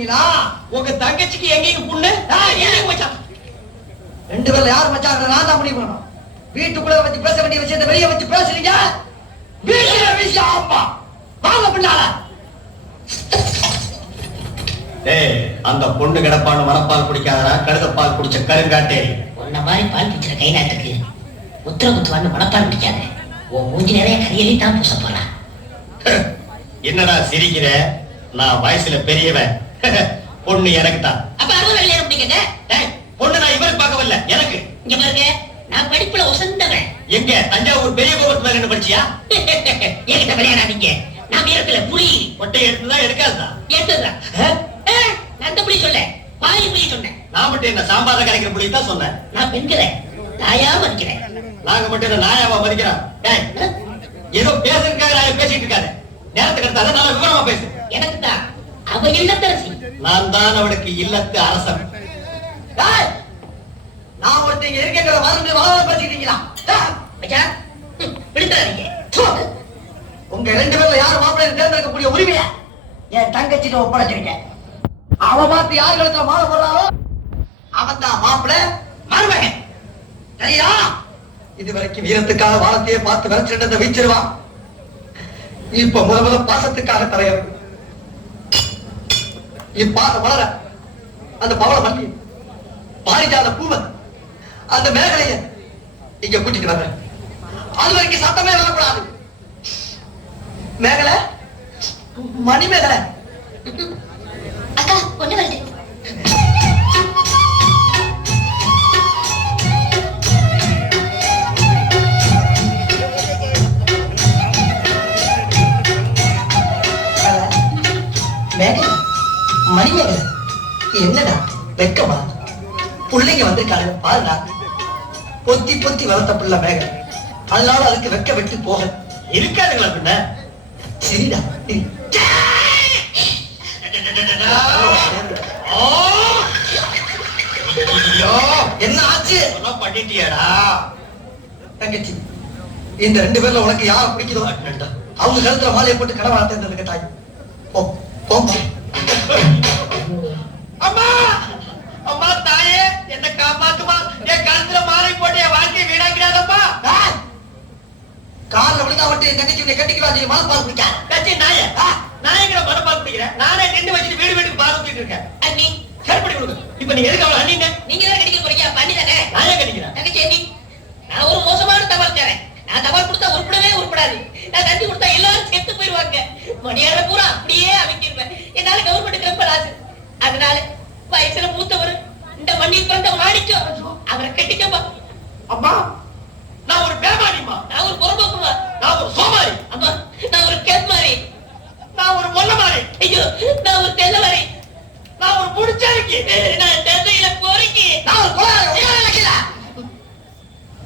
வச்சிருக்கீங்களா? உங்க தங்கச்சிக்கு எங்கேயும் புண்ணு மச்சான். 2 பேர்ல யார் மச்சான்? நான் தான் முடிவு பண்ணணும். வீட்டுக்குள்ள வச்சு பேச வேண்டிய விஷயத்தை வெளியே வச்சு பேசுறீங்க. வீட்டுல விஷயம் ஆமா. வாங்க பின்னால. அந்த பொண்ணு கிடப்பான்னு மனப்பால் குடிக்காதரா, கழுதப்பால் குடிச்ச கருங்காட்டே. உன்ன மாதிரி பால் குடிக்கிற கை நாட்டுக்கு முத்திர குத்துவான்னு மனப்பால் குடிக்காத. உன் மூஞ்சி நிறைய கரியலி தான் பூச போறான். என்னடா சிரிக்கிற? நான் வயசுல பெரியவன். பொண்ணு எனக்கு தான். அப்ப 60 வெள்ளையா முடிக்கங்க. பொண்ணு நான் இவருக்கு பார்க்க வரல, எனக்கு. இங்க பாருங்க, நான் படிப்புல உசந்தவன். எங்க தஞ்சாவூர் பெரிய கோபுரத்து மேல என்ன படிச்சியா? என்கிட்ட விளையாடாதீங்க. நான் வீரத்துல புலி. ஒட்டை எடுத்துதான் எடுக்காதுதான். எடுத்துதான். நான் அந்த புலி சொல்ல, பாய் புலி சொன்னேன். நான் மட்டும் என்ன சாம்பார கரைக்கிற புலி தான் சொன்னேன். நான் பெண்கிறேன், தாயா மதிக்கிறேன். நாங்க மட்டும் என்ன நாயாவா மதிக்கிறோம்? ஏதோ பேசுறதுக்காக நான் பேசிட்டு இருக்காரு. நேரத்துக்கு எடுத்தாத நல்ல விவரமா பேசு. எனக்கு தான் அவ இல்லத்தரசி. நான் தான் அவளுக்கு இல்லத்து அரசன். நான் ஒருத்தங்க இருக்கிற மருந்து வாழ பேசிட்டீங்களா? பிடித்தாதீங்க. உங்க 2 பேர்ல யார் மாப்பிள்ளை தேர்ந்தெடுக்கக்கூடிய உரிமையை என் தங்கச்சிட்ட ஒப்படைச்சிருக்கேன். அவ பார்த்து யார் கழுத்துல மாலை போடுறாளோ அவன் தான் மாப்பிள்ளை மருமகன். சரியா? இதுவரைக்கும் வீரத்துக்காக வாழத்தையே பார்த்து வரைச்சிருந்த வீச்சிருவான். இப்ப முதல்ல பாசத்துக்காக தலைவர். இப்பாசம் வளர அந்த பவள மல்லி பாரிஜாத பூவன் அந்த மேகலைய இங்க கூட்டிட்டு வர்றேன். அது வரைக்கும் சத்தமே வரக்கூடாது. மேகலை, மணி மேகலை. அக்கா பொண்ணு வருது. மணிமேகலை, என்னடா வெக்கமா? பிள்ளைங்க வந்திருக்காங்க பாருடா. பொத்தி பொத்தி வளர்த்த பிள்ளை மேகலை, அதனால அதுக்கு வெக்க வெட்டு போக இருக்காதுங்களா பின்ன? சரிடா. என்ன ஆச்சு? பண்ணிட்டியாடா தங்கச்சி? இந்த 2 பேர்ல உனக்கு யார பிடிக்குதோ அவங்க கழுத்துல மாலையை போட்டு கடை வளர்த்து தாய். போ போமா. அம்மா அம்மா தாயே, என்ன காப்பாத்துமா. என் கழுத்துல மாலை போட்டு என் வாழ்க்கையை வீணாக்கிறாதப்பா. கார்ல விழுந்தா மட்டும் என் தங்கச்சி உன்னை கட்டிக்கலாம். மனப்பால் குடிக்காத கட்சி நாய. நான் எங்க மனப்பால் குடிக்கிறேன்? நானே நின்று வச்சுட்டு வீடு வீட்டுக்கு பால் ஊத்திட்டு இருக்கேன். அண்ணி சரிப்படி கொடுங்க. இப்ப நீங்க எதுக்கு அவளை அண்ணீங்க? நீங்க தான் கடிக்க போறீங்க. பண்ணி தானே நானே கடிக்கிறேன். தங்கச்சி அண்ணி, நான் ஒரு மோசமான தபால்காரன். நான் தபால் கொடுத்தா உருப்படவே உருப்படாது. நான் தண்ணி கொடுத்தா எல்லாரும் செத்து போயிருவாங்க. மணியார பூரா அப்படியே அமைக்கிருவேன். என்னால கவர்மெண்ட் ரொம்ப ஆசை. அதனால வயசுல மூத்தவர் இந்த மண்ணில் பிறந்த மாணிக்கம் அவரை கட்டிக்கப்பா. அம்மா, நான் ஒரு பேமானிமா. நான் ஒரு புறம்போக்குமா. நான் ஒரு சோமாரி. அம்மா, நான் ஒரு கேட்மாரி. நான் ஒரு மொல்லமாரி. ஐயோ, நான் ஒரு தெல்லவரை. நான் ஒரு புடிச்சாரிக்கு. நான் தந்தையில கோரிக்கை. நான் ஒரு கொலை.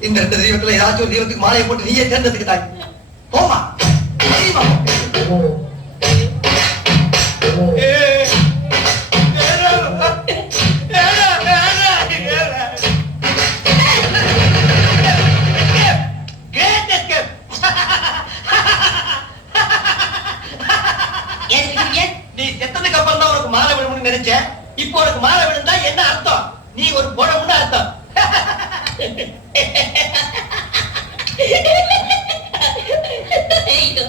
இந்த 2 தெய்வத்துல ஏதாச்சும் ஒரு தெய்வத்துக்கு மாலையை போட்டு நீயே தேர்ந்ததுக்கு தாய். போமா. நீ செத்ததுக்கு அப்புறம் தான் உனக்கு மாலை விழுமுன்னு நினைச்சேன். இப்போ உனக்கு மாலை விழுந்தா என்ன அர்த்தம்? நீ ஒரு போடமுன்னு அர்த்தம். ஐயோ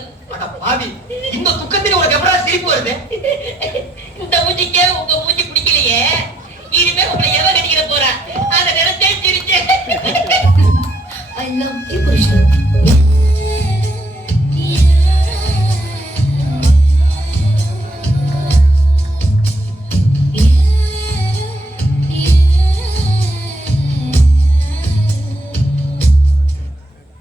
பாவி, இந்த துக்கத்தில் உனக்கு எப்படா சிரிப்பு வருது? இந்த மூஞ்சிக்கே உங்க மூஞ்சி